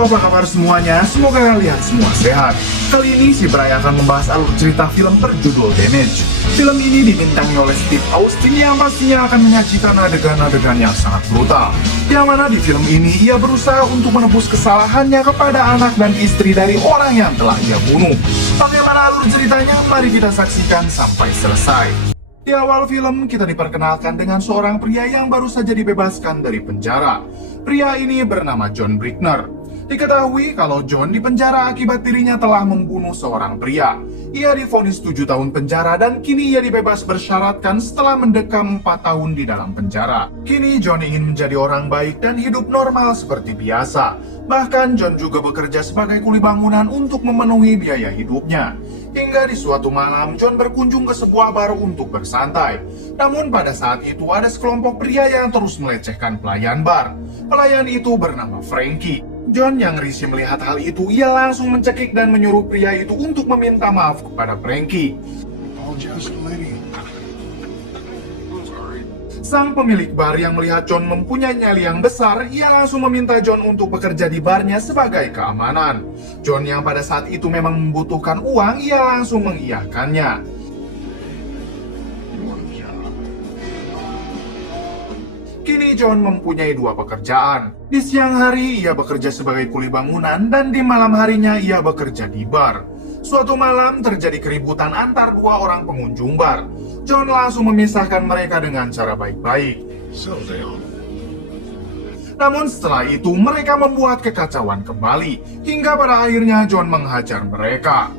Halo, apa kabar semuanya? Semoga kalian semua sehat. Kali ini si Bray akan membahas alur cerita film berjudul Damage. Film ini dibintangi oleh Steve Austin yang pastinya akan menyajikan adegan-adegan yang sangat brutal. Yang mana di film ini ia berusaha untuk menebus kesalahannya kepada anak dan istri dari orang yang telah ia bunuh. Bagaimana alur ceritanya? Mari kita saksikan sampai selesai. Di awal film, kita diperkenalkan dengan seorang pria yang baru saja dibebaskan dari penjara. Pria ini bernama John Brickner. Diketahui kalau John dipenjara akibat dirinya telah membunuh seorang pria. Ia divonis 7 tahun penjara dan kini ia dibebas bersyaratkan setelah mendekam 4 tahun di dalam penjara. Kini John ingin menjadi orang baik dan hidup normal seperti biasa. Bahkan John juga bekerja sebagai kuli bangunan untuk memenuhi biaya hidupnya. Hingga di suatu malam, John berkunjung ke sebuah bar untuk bersantai. Namun pada saat itu ada sekelompok pria yang terus melecehkan pelayan bar. Pelayan itu bernama Frankie. John yang risih melihat hal itu, ia langsung mencekik dan menyuruh pria itu untuk meminta maaf kepada Frankie. Sang pemilik bar yang melihat John mempunyai nyali yang besar, ia langsung meminta John untuk bekerja di barnya sebagai keamanan. John yang pada saat itu memang membutuhkan uang, ia langsung mengiyakannya. Kini John mempunyai 2 pekerjaan. Di siang hari ia bekerja sebagai kuli bangunan dan di malam harinya ia bekerja di bar. Suatu malam terjadi keributan antar 2 orang pengunjung bar. John langsung memisahkan mereka dengan cara baik-baik. Namun setelah itu mereka membuat kekacauan kembali, hingga pada akhirnya John menghajar mereka.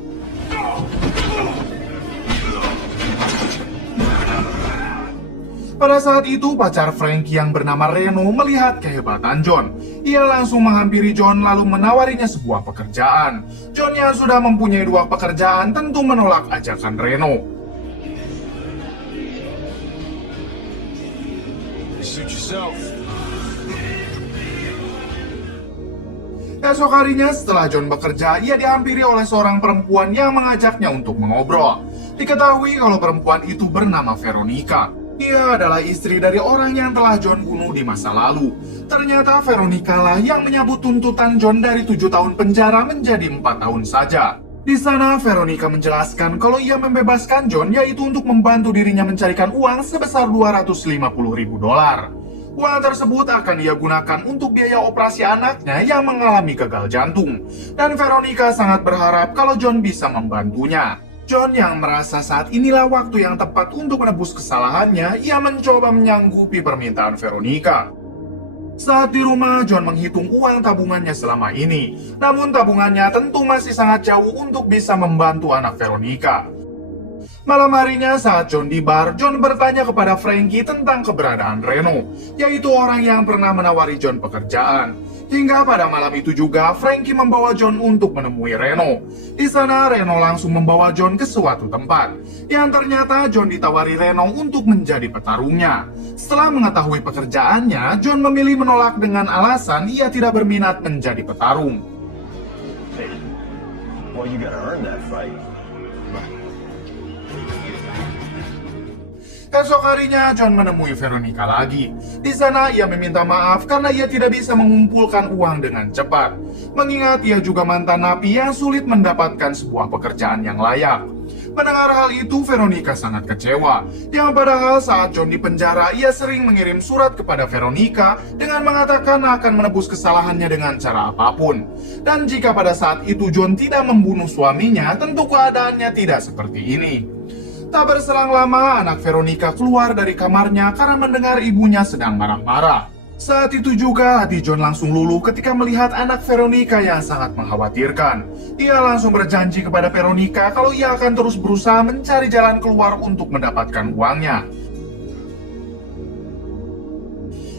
Pada saat itu pacar Frankie yang bernama Reno melihat kehebatan John. Ia langsung menghampiri John lalu menawarinya sebuah pekerjaan. John yang sudah mempunyai 2 pekerjaan tentu menolak ajakan Reno. Esok harinya setelah John bekerja, ia dihampiri oleh seorang perempuan yang mengajaknya untuk mengobrol. Diketahui kalau perempuan itu bernama Veronica. Ia adalah istri dari orang yang telah John bunuh di masa lalu. Ternyata Veronica lah yang menyabut tuntutan John dari 7 tahun penjara menjadi 4 tahun saja. Di sana Veronica menjelaskan kalau ia membebaskan John yaitu untuk membantu dirinya mencarikan uang sebesar $250.000. Uang tersebut akan ia gunakan untuk biaya operasi anaknya yang mengalami gagal jantung. Dan Veronica sangat berharap kalau John bisa membantunya. John yang merasa saat inilah waktu yang tepat untuk menebus kesalahannya, ia mencoba menyanggupi permintaan Veronica. Saat di rumah, John menghitung uang tabungannya selama ini. Namun tabungannya tentu masih sangat jauh untuk bisa membantu anak Veronica. Malam harinya saat John di bar, John bertanya kepada Frankie tentang keberadaan Reno, yaitu orang yang pernah menawari John pekerjaan. Hingga pada malam itu juga, Frankie membawa John untuk menemui Reno. Di sana, Reno langsung membawa John ke suatu tempat. Yang ternyata John ditawari Reno untuk menjadi petarungnya. Setelah mengetahui pekerjaannya, John memilih menolak dengan alasan ia tidak berminat menjadi petarung. Well, you gotta earn that fight. Esok harinya, John menemui Veronica lagi. Di sana, ia meminta maaf karena ia tidak bisa mengumpulkan uang dengan cepat. Mengingat ia juga mantan napi yang sulit mendapatkan sebuah pekerjaan yang layak. Mendengar hal itu, Veronica sangat kecewa. Yang padahal saat John di penjara, ia sering mengirim surat kepada Veronica dengan mengatakan akan menebus kesalahannya dengan cara apapun. Dan jika pada saat itu John tidak membunuh suaminya, tentu keadaannya tidak seperti ini. Tak berselang lama, anak Veronica keluar dari kamarnya karena mendengar ibunya sedang marah-marah. Saat itu juga hati John langsung luluh ketika melihat anak Veronica yang sangat mengkhawatirkan. Ia langsung berjanji kepada Veronica kalau ia akan terus berusaha mencari jalan keluar untuk mendapatkan uangnya.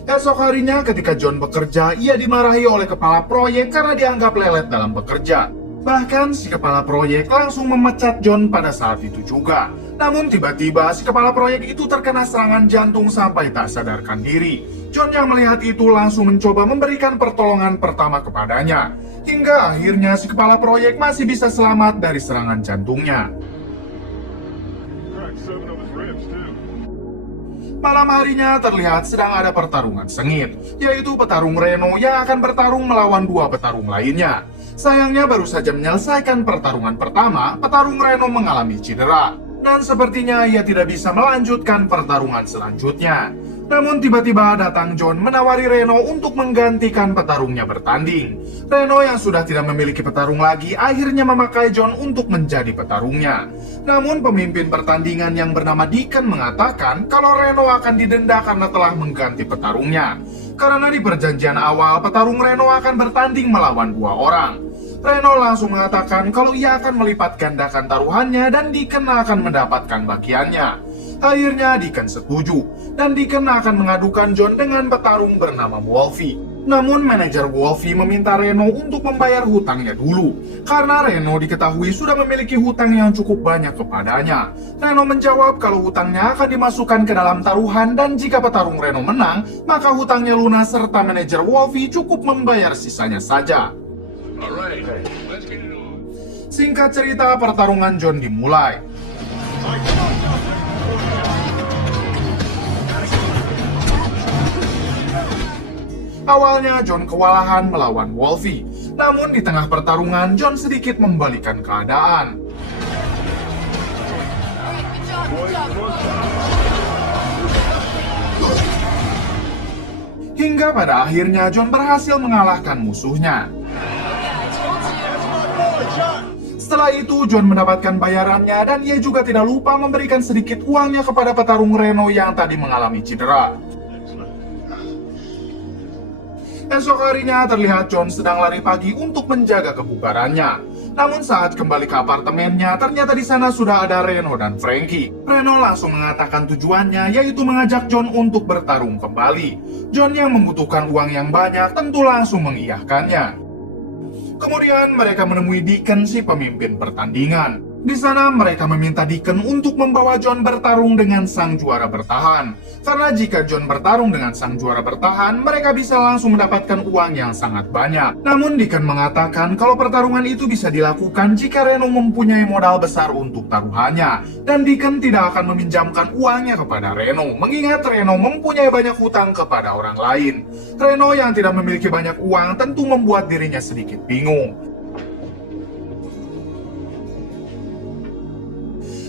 Esok harinya ketika John bekerja, ia dimarahi oleh kepala proyek karena dianggap lelet dalam bekerja. Bahkan si kepala proyek langsung memecat John pada saat itu juga. Namun tiba-tiba si kepala proyek itu terkena serangan jantung sampai tak sadarkan diri. John yang melihat itu langsung mencoba memberikan pertolongan pertama kepadanya. Hingga akhirnya si kepala proyek masih bisa selamat dari serangan jantungnya. Malam harinya terlihat sedang ada pertarungan sengit, yaitu petarung Reno yang akan bertarung melawan dua petarung lainnya. Sayangnya baru saja menyelesaikan pertarungan pertama, petarung Reno mengalami cedera, dan sepertinya ia tidak bisa melanjutkan pertarungan selanjutnya. Namun tiba-tiba datang John menawari Reno untuk menggantikan petarungnya bertanding. Reno yang sudah tidak memiliki petarung lagi akhirnya memakai John untuk menjadi petarungnya. Namun pemimpin pertandingan yang bernama Deacon mengatakan kalau Reno akan didenda karena telah mengganti petarungnya. Karena di perjanjian awal petarung Reno akan bertanding melawan dua orang. Reno langsung mengatakan kalau ia akan melipat gandakan taruhannya dan Deacon akan mendapatkan bagiannya. Akhirnya Deacon setuju, dan Deacon akan mengadukan John dengan petarung bernama Wolfie. Namun manajer Wolfie meminta Reno untuk membayar hutangnya dulu, karena Reno diketahui sudah memiliki hutang yang cukup banyak kepadanya. Reno menjawab kalau hutangnya akan dimasukkan ke dalam taruhan, dan jika petarung Reno menang, maka hutangnya lunas serta manajer Wolfie cukup membayar sisanya saja. Singkat cerita, pertarungan John dimulai. Awalnya John kewalahan melawan Wolfie, namun di tengah pertarungan John sedikit membalikan keadaan. Hingga pada akhirnya John berhasil mengalahkan musuhnya. Setelah itu John mendapatkan bayarannya dan ia juga tidak lupa memberikan sedikit uangnya kepada petarung Reno yang tadi mengalami cedera. Esok harinya terlihat John sedang lari pagi untuk menjaga kebugarannya. Namun saat kembali ke apartemennya, ternyata di sana sudah ada Reno dan Frankie. Reno langsung mengatakan tujuannya, yaitu mengajak John untuk bertarung kembali. John yang membutuhkan uang yang banyak tentu langsung mengiyakannya. Kemudian mereka menemui Deacon, si pemimpin pertandingan. Di sana mereka meminta Deacon untuk membawa John bertarung dengan sang juara bertahan. Karena jika John bertarung dengan sang juara bertahan, mereka bisa langsung mendapatkan uang yang sangat banyak. Namun Deacon mengatakan kalau pertarungan itu bisa dilakukan jika Reno mempunyai modal besar untuk taruhannya. Dan Deacon tidak akan meminjamkan uangnya kepada Reno, mengingat Reno mempunyai banyak hutang kepada orang lain. Reno yang tidak memiliki banyak uang tentu membuat dirinya sedikit bingung.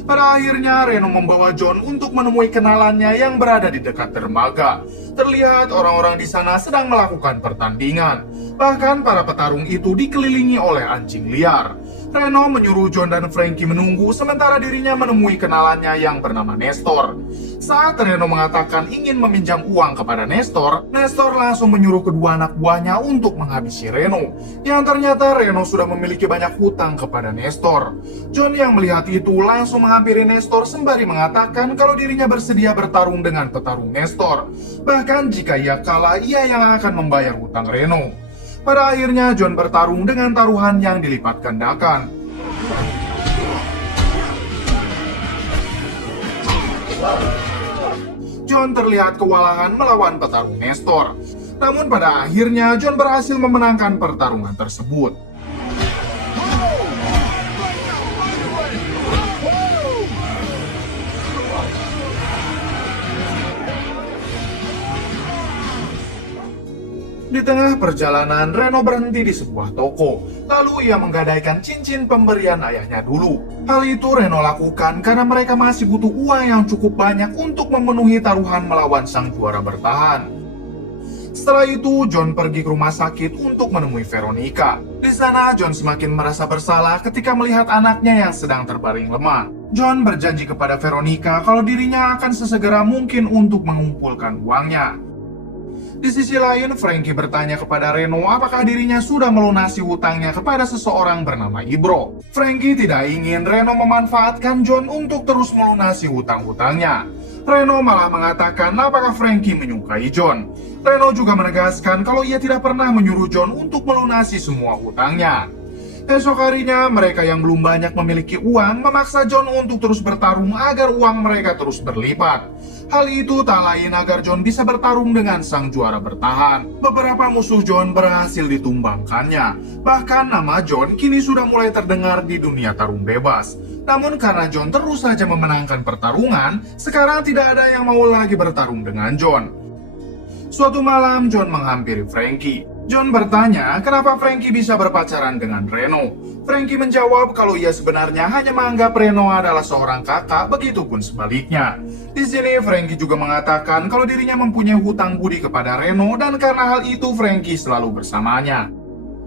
Pada akhirnya Reno membawa John untuk menemui kenalannya yang berada di dekat dermaga. Terlihat orang-orang di sana sedang melakukan pertandingan. Bahkan para petarung itu dikelilingi oleh anjing liar. Reno menyuruh John dan Frankie menunggu sementara dirinya menemui kenalannya yang bernama Nestor. Saat Reno mengatakan ingin meminjam uang kepada Nestor, Nestor langsung menyuruh kedua anak buahnya untuk menghabisi Reno. Yang ternyata Reno sudah memiliki banyak hutang kepada Nestor. John yang melihat itu langsung menghampiri Nestor sembari mengatakan kalau dirinya bersedia bertarung dengan petarung Nestor. Bahkan jika ia kalah, ia yang akan membayar hutang Reno. Pada akhirnya John bertarung dengan taruhan yang dilipat gandakan. John terlihat kewalahan melawan petarung Nestor. Namun pada akhirnya John berhasil memenangkan pertarungan tersebut. Di tengah perjalanan, Reno berhenti di sebuah toko. Lalu ia menggadaikan cincin pemberian ayahnya dulu. Hal itu Reno lakukan karena mereka masih butuh uang yang cukup banyak untuk memenuhi taruhan melawan sang juara bertahan. Setelah itu, John pergi ke rumah sakit untuk menemui Veronica. Di sana, John semakin merasa bersalah ketika melihat anaknya yang sedang terbaring lemah. John berjanji kepada Veronica kalau dirinya akan sesegera mungkin untuk mengumpulkan uangnya. Di sisi lain, Frankie bertanya kepada Reno apakah dirinya sudah melunasi hutangnya kepada seseorang bernama Ibro. Frankie tidak ingin Reno memanfaatkan John untuk terus melunasi hutang-hutangnya. Reno malah mengatakan apakah Frankie menyukai John. Reno juga menegaskan kalau ia tidak pernah menyuruh John untuk melunasi semua hutangnya. Esok harinya, mereka yang belum banyak memiliki uang memaksa John untuk terus bertarung agar uang mereka terus berlipat. Hal itu tak lain agar John bisa bertarung dengan sang juara bertahan. Beberapa musuh John berhasil ditumbangkannya. Bahkan nama John kini sudah mulai terdengar di dunia tarung bebas. Namun karena John terus saja memenangkan pertarungan, sekarang tidak ada yang mau lagi bertarung dengan John. Suatu malam, John menghampiri Frankie. John bertanya kenapa Frankie bisa berpacaran dengan Reno. Frankie menjawab kalau ia sebenarnya hanya menganggap Reno adalah seorang kakak, begitupun sebaliknya. Di sini Frankie juga mengatakan kalau dirinya mempunyai hutang budi kepada Reno dan karena hal itu Frankie selalu bersamanya.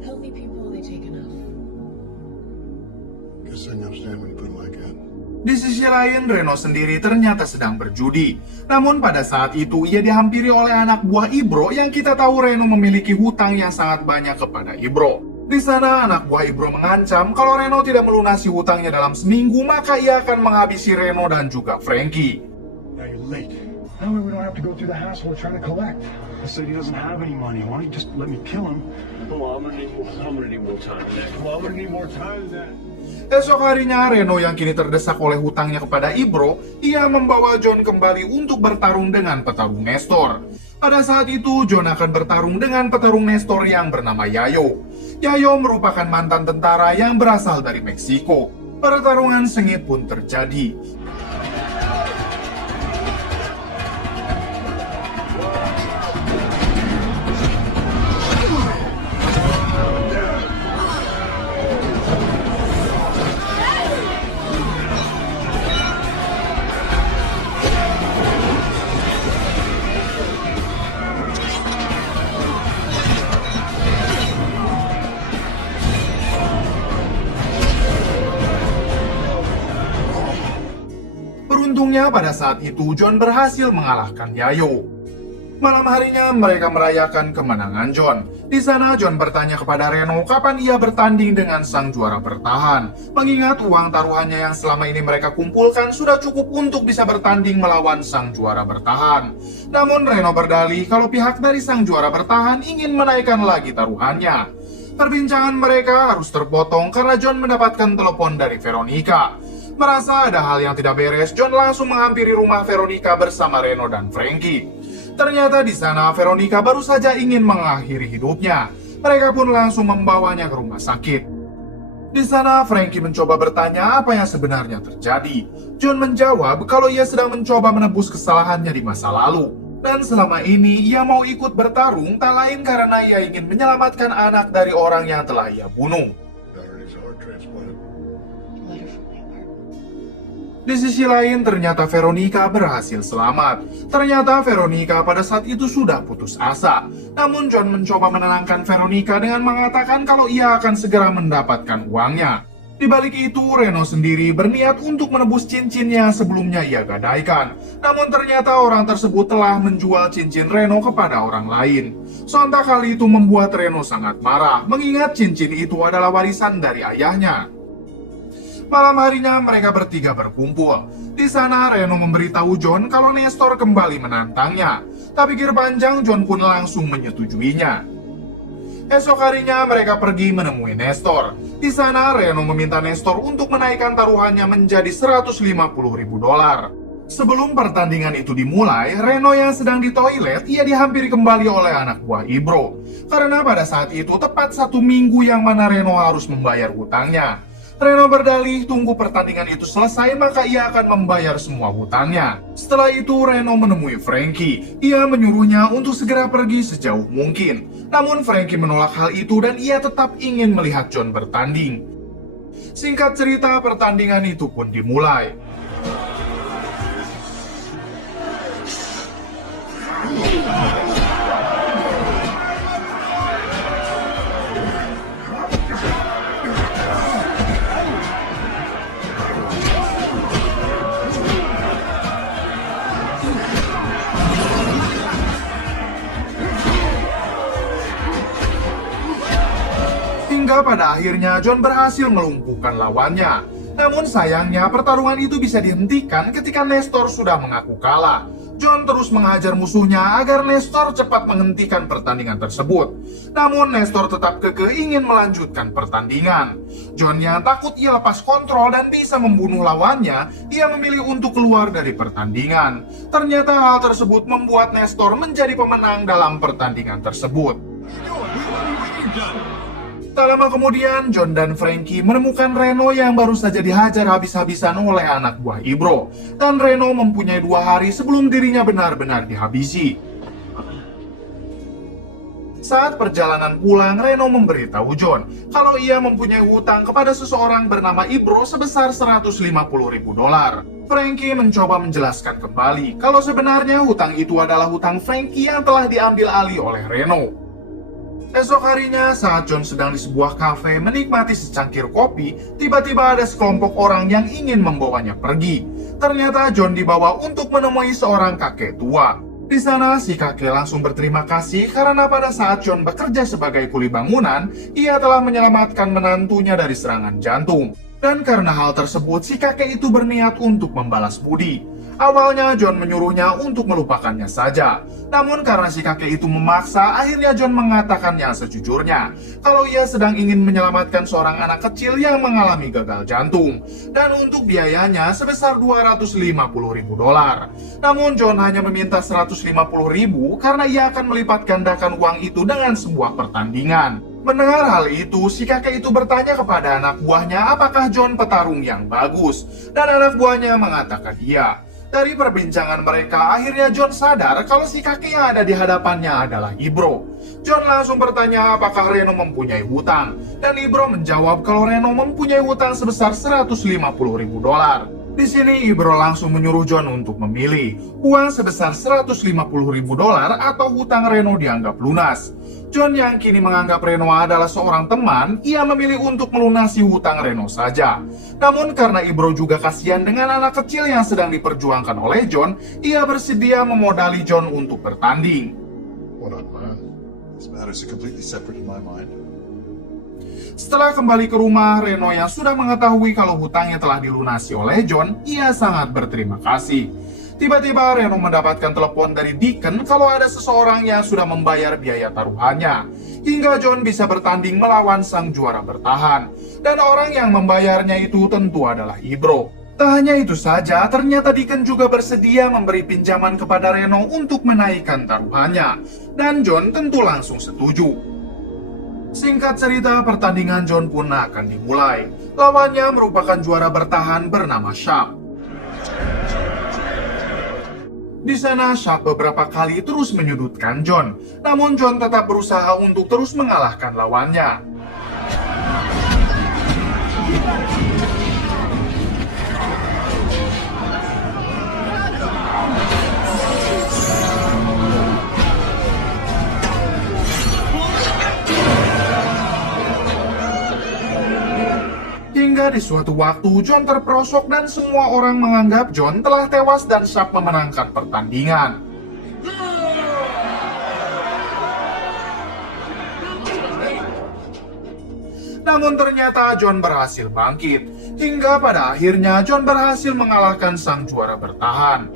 Healthy people, they take enough. Guess I can understand when you put it like that. Di sisi lain, Reno sendiri ternyata sedang berjudi. Namun pada saat itu, ia dihampiri oleh anak buah Ibro yang kita tahu Reno memiliki hutang yang sangat banyak kepada Ibro. Di sana, anak buah Ibro mengancam kalau Reno tidak melunasi hutangnya dalam seminggu, maka ia akan menghabisi Reno dan juga Frankie. Now you're late. That way we don't have to go through the hassle of trying to collect. I said he doesn't have any money. Why don't you just let me kill him? Come on, I'm gonna need more time than that. Come on, I'm gonna need more time than that. Esok harinya, Reno yang kini terdesak oleh hutangnya kepada Ibro, ia membawa John kembali untuk bertarung dengan petarung Nestor. Pada saat itu, John akan bertarung dengan petarung Nestor yang bernama Yayo. Yayo merupakan mantan tentara yang berasal dari Meksiko. Pertarungan sengit pun terjadi. Beruntungnya pada saat itu John berhasil mengalahkan Yayo. Malam harinya mereka merayakan kemenangan John. Di sana John bertanya kepada Reno kapan ia bertanding dengan sang juara bertahan. Mengingat uang taruhannya yang selama ini mereka kumpulkan sudah cukup untuk bisa bertanding melawan sang juara bertahan. Namun Reno berdalih kalau pihak dari sang juara bertahan ingin menaikkan lagi taruhannya. Perbincangan mereka harus terpotong karena John mendapatkan telepon dari Veronica. Merasa ada hal yang tidak beres, John langsung menghampiri rumah Veronica bersama Reno dan Frankie. Ternyata di sana Veronica baru saja ingin mengakhiri hidupnya. Mereka pun langsung membawanya ke rumah sakit. Di sana Frankie mencoba bertanya apa yang sebenarnya terjadi. John menjawab kalau ia sedang mencoba menebus kesalahannya di masa lalu. Dan selama ini ia mau ikut bertarung tak lain karena ia ingin menyelamatkan anak dari orang yang telah ia bunuh. Daughter needs a heart transplant. Letter from Lambert. Di sisi lain, ternyata Veronica berhasil selamat. Ternyata Veronica pada saat itu sudah putus asa. Namun John mencoba menenangkan Veronica dengan mengatakan kalau ia akan segera mendapatkan uangnya. Di balik itu, Reno sendiri berniat untuk menebus cincin yang sebelumnya ia gadaikan. Namun ternyata orang tersebut telah menjual cincin Reno kepada orang lain. Sontak hal itu membuat Reno sangat marah, mengingat cincin itu adalah warisan dari ayahnya. Malam harinya mereka bertiga berkumpul. Di sana Reno memberitahu John kalau Nestor kembali menantangnya. Tak pikir panjang, John pun langsung menyetujuinya. Esok harinya mereka pergi menemui Nestor. Di sana Reno meminta Nestor untuk menaikkan taruhannya menjadi $150.000. Sebelum pertandingan itu dimulai, Reno yang sedang di toilet, ia dihampiri kembali oleh anak buah Ibro. Karena pada saat itu tepat 1 minggu yang mana Reno harus membayar hutangnya. Reno berdalih tunggu pertandingan itu selesai maka ia akan membayar semua hutangnya. Setelah itu Reno menemui Frankie. Ia menyuruhnya untuk segera pergi sejauh mungkin. Namun Frankie menolak hal itu dan ia tetap ingin melihat John bertanding. Singkat cerita, pertandingan itu pun dimulai. Hingga pada akhirnya John berhasil melumpuhkan lawannya. Namun sayangnya pertarungan itu bisa dihentikan ketika Nestor sudah mengaku kalah. John terus menghajar musuhnya agar Nestor cepat menghentikan pertandingan tersebut. Namun Nestor tetap kekeh ingin melanjutkan pertandingan. John yang takut ia lepas kontrol dan bisa membunuh lawannya, ia memilih untuk keluar dari pertandingan. Ternyata hal tersebut membuat Nestor menjadi pemenang dalam pertandingan tersebut. Tak lama kemudian, John dan Frankie menemukan Reno yang baru saja dihajar habis-habisan oleh anak buah Ibro. Dan Reno mempunyai 2 hari sebelum dirinya benar-benar dihabisi. Saat perjalanan pulang, Reno memberitahu John kalau ia mempunyai hutang kepada seseorang bernama Ibro sebesar $150.000. Frankie mencoba menjelaskan kembali kalau sebenarnya hutang itu adalah hutang Frankie yang telah diambil alih oleh Reno. Esok harinya, saat John sedang di sebuah kafe menikmati secangkir kopi, tiba-tiba ada sekelompok orang yang ingin membawanya pergi. Ternyata John dibawa untuk menemui seorang kakek tua. Di sana, si kakek langsung berterima kasih karena pada saat John bekerja sebagai kuli bangunan, ia telah menyelamatkan menantunya dari serangan jantung. Dan karena hal tersebut, si kakek itu berniat untuk membalas budi. Awalnya John menyuruhnya untuk melupakannya saja. Namun karena si kakek itu memaksa, akhirnya John mengatakan yang sejujurnya kalau ia sedang ingin menyelamatkan seorang anak kecil yang mengalami gagal jantung. Dan untuk biayanya sebesar $250.000. Namun John hanya meminta $150.000 karena ia akan melipat gandakan uang itu dengan sebuah pertandingan. Mendengar hal itu, si kakek itu bertanya kepada anak buahnya apakah John petarung yang bagus. Dan anak buahnya mengatakan iya. Dari perbincangan mereka, akhirnya John sadar kalau si kakek yang ada di hadapannya adalah Ibro. John langsung bertanya apakah Reno mempunyai hutang. Dan Ibro menjawab kalau Reno mempunyai hutang sebesar $150.000. Di sini Ibro langsung menyuruh John untuk memilih uang sebesar $150.000 atau hutang Reno dianggap lunas. John yang kini menganggap Reno adalah seorang teman, ia memilih untuk melunasi hutang Reno saja. Namun karena Ibro juga kasihan dengan anak kecil yang sedang diperjuangkan oleh John, ia bersedia memodali John untuk bertanding. What on, man? This matter is completely separate in my mind. Setelah kembali ke rumah, Reno yang sudah mengetahui kalau hutangnya telah dilunasi oleh John, ia sangat berterima kasih. Tiba-tiba Reno mendapatkan telepon dari Deacon kalau ada seseorang yang sudah membayar biaya taruhannya, hingga John bisa bertanding melawan sang juara bertahan. Dan orang yang membayarnya itu tentu adalah Ibro. Tak hanya itu saja, ternyata Deacon juga bersedia memberi pinjaman kepada Reno untuk menaikkan taruhannya. Dan John tentu langsung setuju. Singkat cerita, pertandingan John pun akan dimulai. Lawannya merupakan juara bertahan bernama Sharp. Di sana, Sharp beberapa kali terus menyudutkan John. Namun John tetap berusaha untuk terus mengalahkan lawannya. Hingga di suatu waktu John terperosok dan semua orang menganggap John telah tewas dan Sharp memenangkan pertandingan. Namun ternyata John berhasil bangkit. Hingga pada akhirnya John berhasil mengalahkan sang juara bertahan.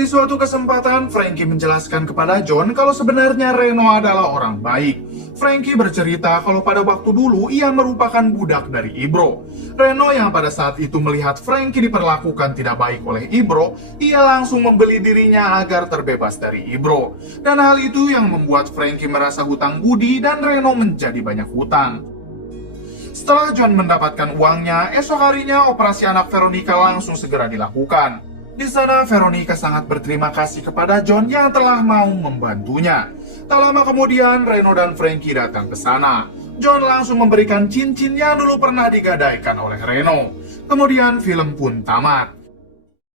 Di suatu kesempatan, Frankie menjelaskan kepada John kalau sebenarnya Reno adalah orang baik. Frankie bercerita kalau pada waktu dulu ia merupakan budak dari Ibro. Reno yang pada saat itu melihat Frankie diperlakukan tidak baik oleh Ibro, ia langsung membeli dirinya agar terbebas dari Ibro. Dan hal itu yang membuat Frankie merasa hutang budi dan Reno menjadi banyak hutang. Setelah John mendapatkan uangnya, esok harinya operasi anak Veronica langsung segera dilakukan. Di sana, Veronica sangat berterima kasih kepada John yang telah mau membantunya. Tak lama kemudian, Reno dan Frankie datang ke sana. John langsung memberikan cincin yang dulu pernah digadaikan oleh Reno. Kemudian film pun tamat.